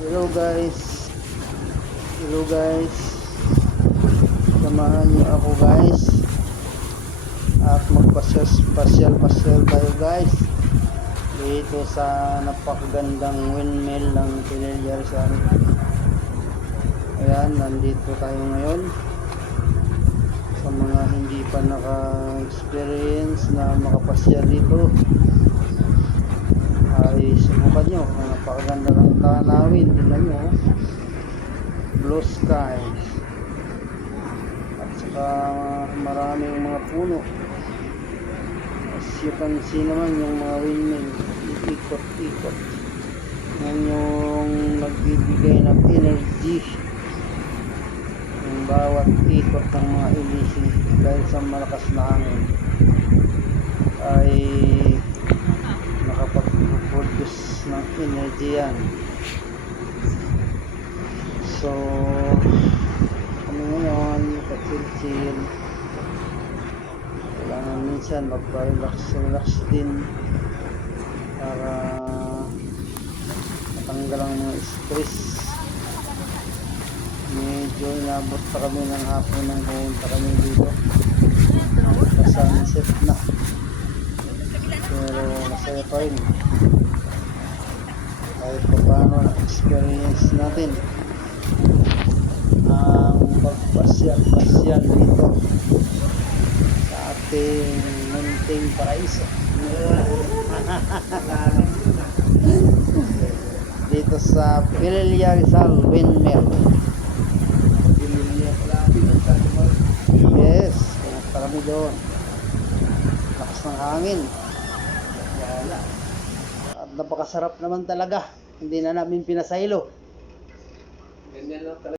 Hello guys, samahan niyo ako guys at magpasyal tayo guys dito sa napakagandang windmill ng Pinelya Rizal. Ayan, nandito tayo ngayon. Sa mga hindi pa naka-experience na makapasyal dito ay subukan nyo. Napakaganda ng tanawin, tingnan nyo, blue sky at saka maraming mga puno. As you can see naman yung mga windmill, ikot-ikot. Yan yung nagbibigay ng energy, yung bawat ikot ng mga ilisi dahil sa malakas na hangin ay nakapag-produce ng energy yan. So kami ngayon pa-chill, kailangan minsan magpa-relax din para matanggal ang mga stress. Medyo inabot pa kami ng hapon nang pumunta kami dito sa sunset na, pero masaya pa rin kahit pa paano na-experience natin ang pagpasyal dito sa ating munting paraiso dito sa Pinelya Rizal Windmill. Yes, pumunta kami doon. Lakas ng hangin at napakasarap naman talaga. Hindi na namin pinasaylo. Ganyan lang talaga.